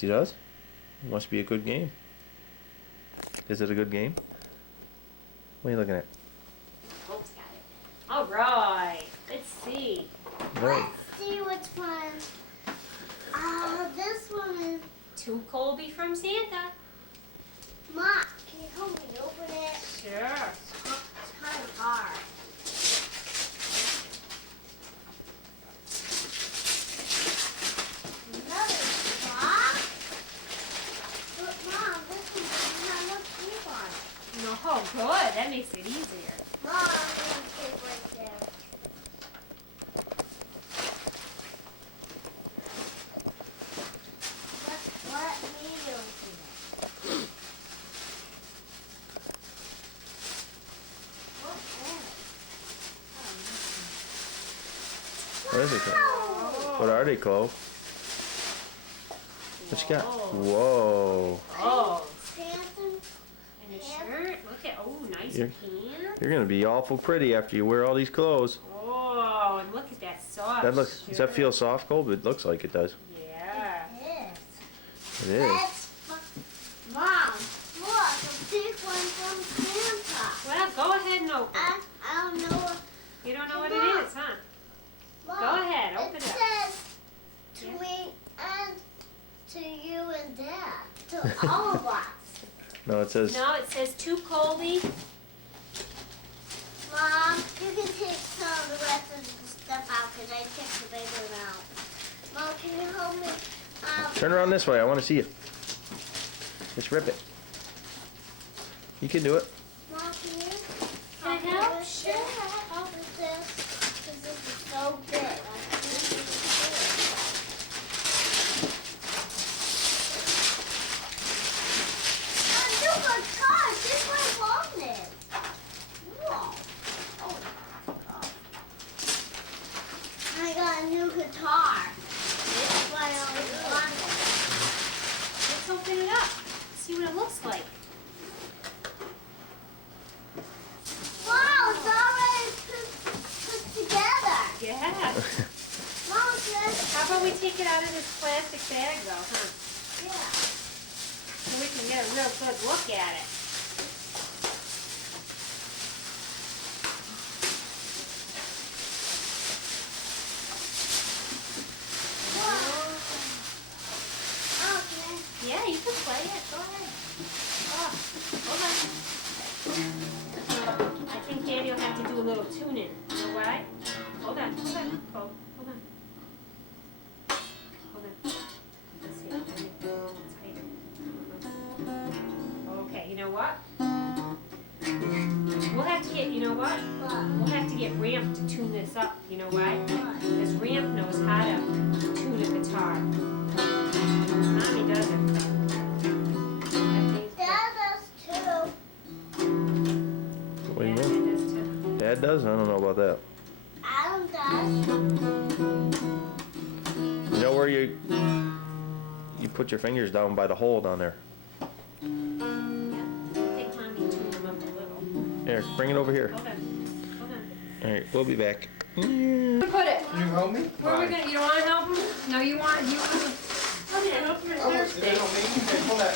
He does? Must be a good game. Is it a good game? What are you looking at? Colt's got it. All right. Let's see. Right. Let's see which one. This one is. To Colby from Santa. Mom, can you help me open it? Sure. It's kind of hard. Another box. But Mom, this one doesn't have no tape on it. No, good. That makes it easier. Mom, there's tape right there. Let me open it. What's that? What is it called? Oh, What are they called? What you got? Whoa. Oh. Santa. And a shirt. Look at, oh, nice You're- pants. You're gonna be awful pretty after you wear all these clothes. Oh, and look at that soft Does that shirt. feel soft, Cole? It looks like it does. Yeah. Yes. It is. Mom, look, a big one from Santa. Well, go ahead and open it. I don't know. You don't know what it is, huh? Mom, Go ahead, open it up. says to me and to you and Dad, to all of us. No, it says. No, it says to Colby. Mom, you can take some of the rest of the stuff out because I took the big one out. Mom, can you help me? Turn around this way. I want to see you. Just rip it. You can do it. Mom, can you? Can I help? With Sure. this? Help with this because this is so big. I think this is big. Oh, look, gosh, this way long is. Whoa. Oh, God. I got a new guitar. This is what I always wanted. Let's open it up. See what it looks like. Wow, it's already put together. Yeah. Mom says, How about we take it out of this plastic bag though, huh? yeah. So we can get a real good look at it. Okay. Yeah, you can play it. Go ahead. Oh, hold on. I think Daddy will have to do a little tuning. You know why? Hold on. Hold on. Hold on. Hold on. Let's see. Let me go tighter. Okay, you know what? We'll have to get, you know what? We'll have to get Ramp to tune this up. You know why? Because Ramp knows how to tune a guitar. Mommy doesn't. I think Dad does too. What do you Dad mean? does too. Dad does? I don't know about that. Adam does. You know where you put your fingers down by the hole down there. Yeah. Take Mommy and tune them up a little. Here, bring it over here. Hold on. Hold on. All right, we'll be back. Put it. Can you help me? Where are we gonna, you don't wanna help him? No, you want, Okay, open it Oh, first. they don't need you, they pull that.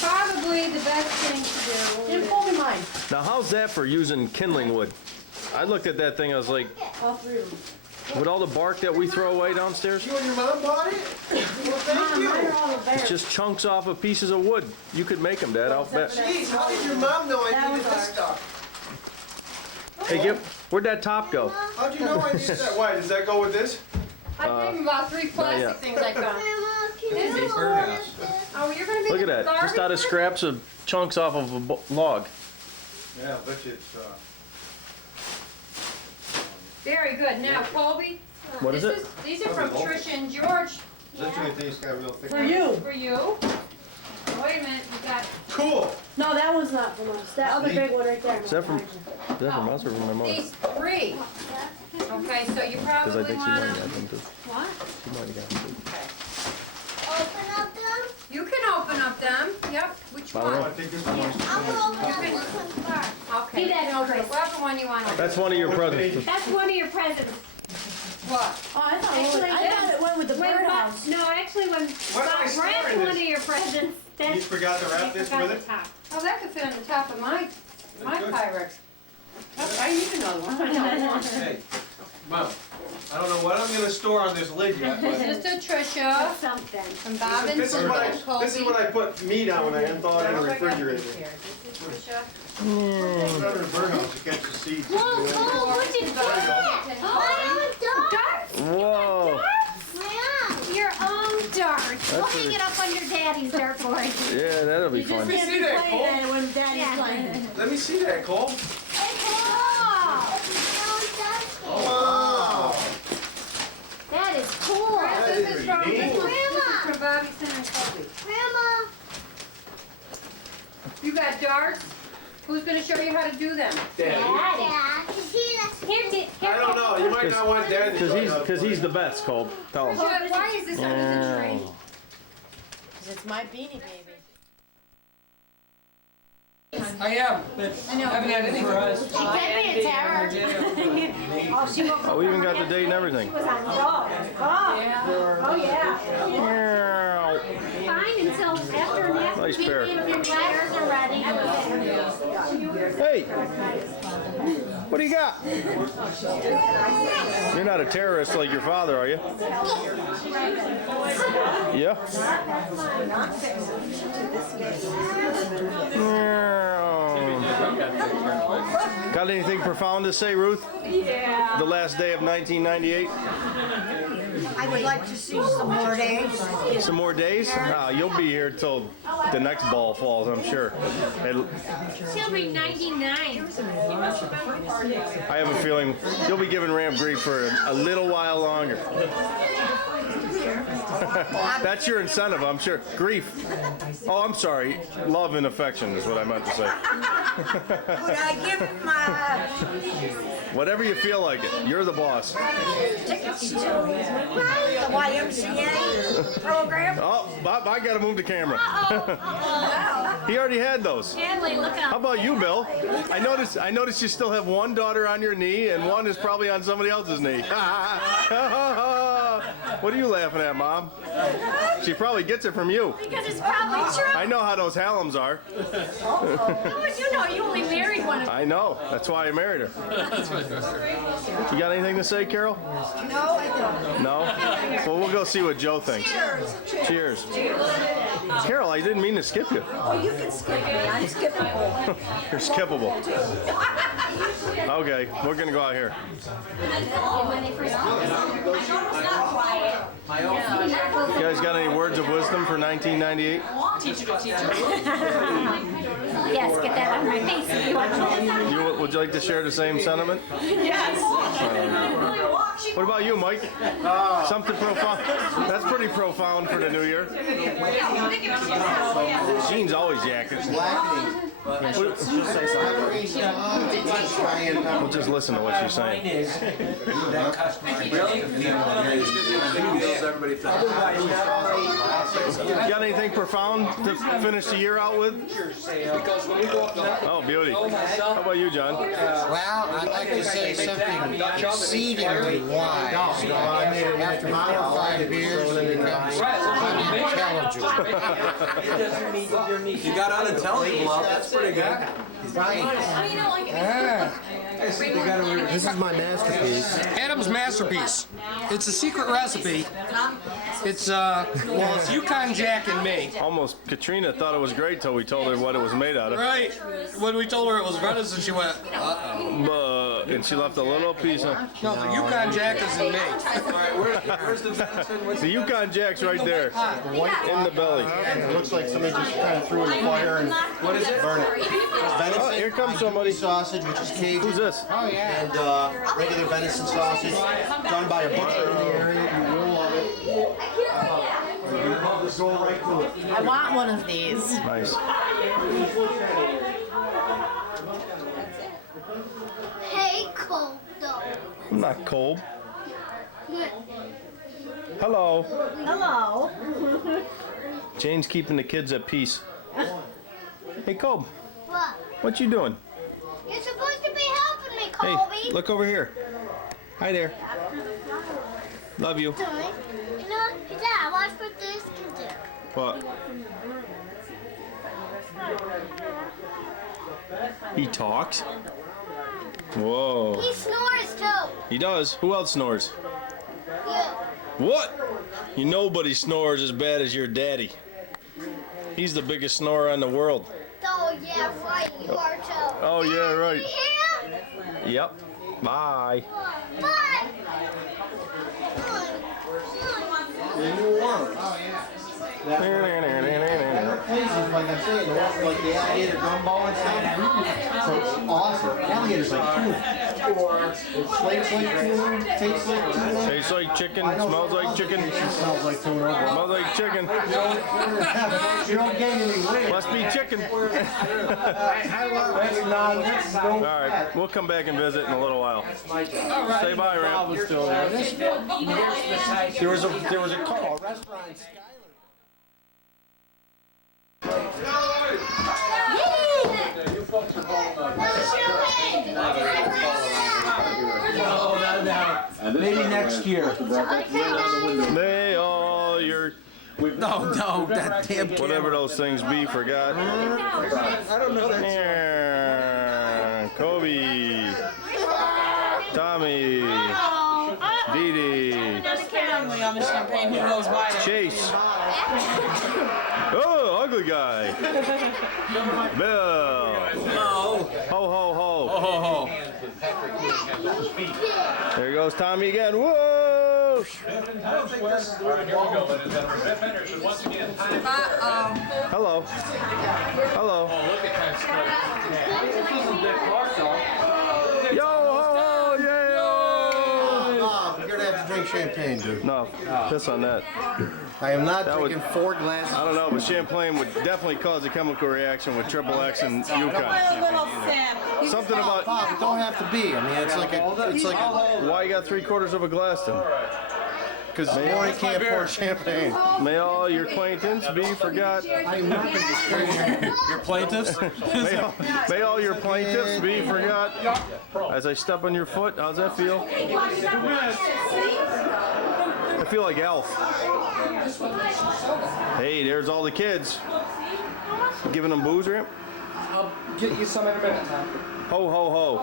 probably the best thing to do. You pull me mine. Now, how's that for using kindling wood? I looked at that thing. I was like, All three of them. with all the bark that we throw away downstairs, You and your mom bought it? Well, thank Mom, mine you. are all the bears. it's just chunks off of pieces of wood. You could make them, Dad. I'll bet. Jeez, how did your mom know I That needed was this ours. stuff? Hey, where'd that top go? How'd you know I needed that? Why, does that go with this? I gave him about 3 plastic yet. things I found. Grandma, can This you is hold birdhouse. this? Oh, you're gonna be Look at that. Just out of scraps of chunks off of a log. Yeah, I bet you it's, Very good. Now, Colby. What is it? These are from Tricia and George That's what these got real thick. For you. for you. Wait a minute, we got, Cool. No, that one's not from us. That other big one right there. Is that from- Is that from us or from my mother? these 3. Okay, so you Because I probably think she might have wanna, got them too. what? She might have got them too. Open up them? You can open up them. Yep, which I don't one? know. I think this one wants to I'm gonna open up this one first. Okay. Give that to Chris. Whatever one you want to open. That's one of your presents. That's one of your presents. What? Oh, I thought, Actually, I thought it went with open. What am I Wrap storing one of this? your presents. That's, You forgot to wrap I this forgot with the it? top. Oh, that could fit on the top of my Good. Pyrex. Oh, I need another one. I know. Hey, Mom, I don't know what I'm gonna store on this lid yet, but This is to Tricia, Something. from Bob and this is what Kobe. this is what I put meat on when I unthaw it in the refrigerator. Here, this is Tricia. Put it under the birdhouse to catch the seeds. Whoa, whoa, what did you get? Whoa. Your own dart. We'll That's hang a- it up under Daddy's dartboard. Yeah, that'll be fun. Let me see that, Cole. When Daddy's playing. Let me see that, Cole. Oh. Wow. That is cool. This is from, neat. this is from Bobby and Kobe. Grandma. You got darts? Who's gonna show you how to do them? Daddy. Daddy. Yeah, cause he likes Here, I don't know. You might not want Dad to show you how to Cause he's the best, Cole. Tell him. Why is this under the tree? It's my beanie baby. I am, but haven't had any for us. She could be a terror. Oh, she woke Oh, we even got the date and everything. was on dog. Oh, yeah. Fine until after next Nice week. pair. If your letters are ready. Hey, what do you got? You're not a terrorist like your father, are you? Yeah. Got anything profound to say, Ruth? Yeah. The last day of 1998? I would like to see some more days. Some more days? You'll be here till the next ball falls, I'm sure. She'll be 99. I have a feeling you'll be giving Ram grief for a little while longer. That's your incentive, I'm sure. Grief. Oh, I'm sorry. Love and affection is what I meant to say. Could I give my Whatever you feel like it. You're the boss. tickets to the YMCA program? Oh, Bob, I gotta move the camera. He already had those. Stanley, look How up. about you, Bill? I noticed you still have one daughter on your knee and one is probably on somebody else's knee. What are you laughing at, Mom? She probably gets it from you. Because it's probably true. I know how those Hallam's are. You know, you only married one of I know. That's why I married her. You got anything to say, Carol? No, I don't. No? Well, we'll go see what Joe thinks. Cheers. Carol, I didn't mean to skip you. Oh, you can skip me. I'm skippable. You're skippable. Okay, we're gonna go out here. when they first You guys got any words of wisdom for 1998? Yes, get that on my face if you want to. Would you like to share the same sentiment? What about you, Mike? Something profound. That's pretty profound for the new year. Gene's always yakking. We'll just listen to what she's saying. Got anything profound to finish the year out with? Oh, beauty. How about you, John? Well, I'd like to say something exceedingly wise. After 4 or 5 beers, it becomes unintelligible. You got unintelligible out. That's pretty good. This is my masterpiece. Adam's masterpiece. It's a secret recipe. It's it's Yukon Jack and me. Almost, Katrina thought it was great till we told her what it was made out of. Right. When we told her it was venison, she went, uh-oh. And she left a little piece of... No, the Yukon Jack is in me. Where's the venison? The Yukon Jack's right there, in the belly. It looks like somebody just kind of threw it in the fire and What is it? burned it. Venison, Oh, here comes somebody. sausage, which is Cajun. Who's this? And regular venison sausage, done by a butcher in the area. You will love it. Just go right to it. I want one of these. Nice. Hey, cold dog. I'm not cold. Hello. Hello. Jane's keeping the kids at peace. Hey, Colb, What? what you doing? You're supposed to be helping me, Hey, Colby. look over here. Hi there. Love you. You know, Dad, watch for this What? He talks? Whoa. He snores too. He does? Who else snores? You. What? You nobody snores as bad as your daddy. He's the biggest snorer in the world. Oh yeah, right. You are too. Oh yeah, right. Here. Yep. Bye. Bye. Places, like I'm saying, the ones like the alligator gumball and stuff. So it's awesome. Alligator's like tuna. Slates like tuna. Tastes like tuna. Tastes like chicken, smells like chicken. Smells like tuna. Smells like chicken. You don't gain any weight. Must be chicken. That's non-mix. All right, we'll come back and visit in a little while. Say bye, Ramp. There was a call, a restaurant. Maybe next year. May all your No, that damn whatever those things be forgot. I don't know that. Yeah, Kobe, Tommy, Dee Dee, Chase. Oh, ugly guy. Bill. Ho ho ho. Oh, There goes Tommy again. Whoa! Hello. Hello. Yo ho ho! Yeah! You're gonna have to drink champagne, dude. No, piss on that. I am not That would- drinking 4 glasses. I don't know, but champagne would definitely cause a chemical reaction with Triple X and Yukon. Something about Pop, it don't have to be. I mean, it's like a. why you got 3/4 of a glass then? Because Maury can't pour champagne. May all your acquaintance be forgot. I'm not gonna be drinking. your plaintiffs? May all your plaintiffs be forgot. As I step on your foot, how's that feel? I feel like Elf. Hey, there's all the kids. Giving them booze, Ramp? I'll get you some in a minute, Tom. Ho, ho, ho.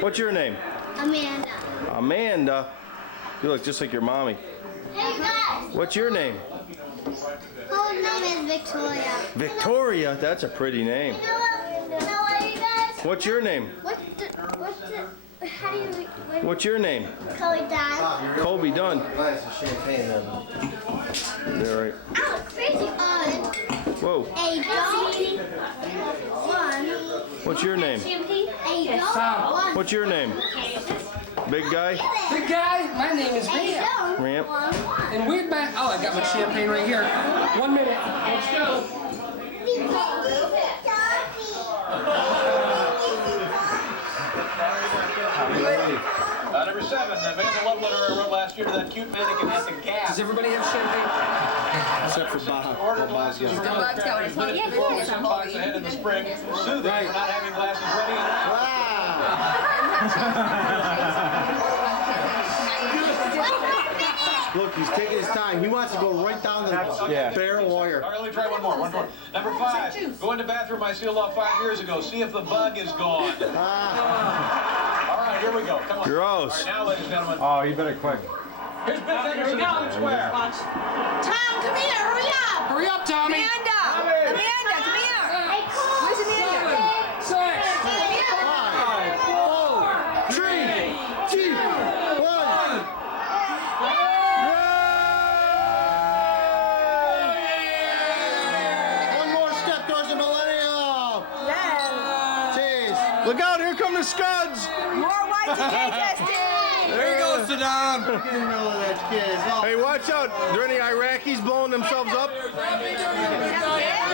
What's your name? Amanda. Amanda. You look just like your mommy. Hey guys. What's your name? Her name is Victoria. Victoria. That's a pretty name. You know what, you guys? What's your name? How do you? What's your name? Chloe Dad. Colby Dunn. Glass of champagne then. They're right. Oh, crazy. Whoa. A dog. One. What's your name? A dog. One. What's your name? Big guy? Big guy, my name is A Van. dog. Ramp. One. And we're back. Oh, I got my champagne right here. 1 minute. Let's go. Number 7, that Amanda Loveland wrote last year to that cute mannequin at the Gap. Does everybody have champagne? Except for Bob. Ordered glasses for Bob's going. It's one- yeah, he is. some clocks ahead in the spring. Sue them for not having glasses ready enough. Look, he's taking his time. He wants to go right down to the bare wire. All right, let me try one more. Number 5, go in the bathroom I sealed off 5 years ago. See if the bug is gone. All right, here we go. Come on. Gross. All right, now, ladies and gentlemen. Oh, you better quick. Here's Bill Henderson at Times Square. Tom, come here, hurry up! Hurry up, Tommy. Amanda! Amanda, come here! Where's Amanda? 6, 5, 4, 3, 2, 1. One more step towards the millennium. Jeez. Look out, here come the Scuds! More white today, Justin! There he goes, Saddam! Get in the middle of that kid. Hey, watch out. Are there any Iraqis blowing themselves up? Yeah.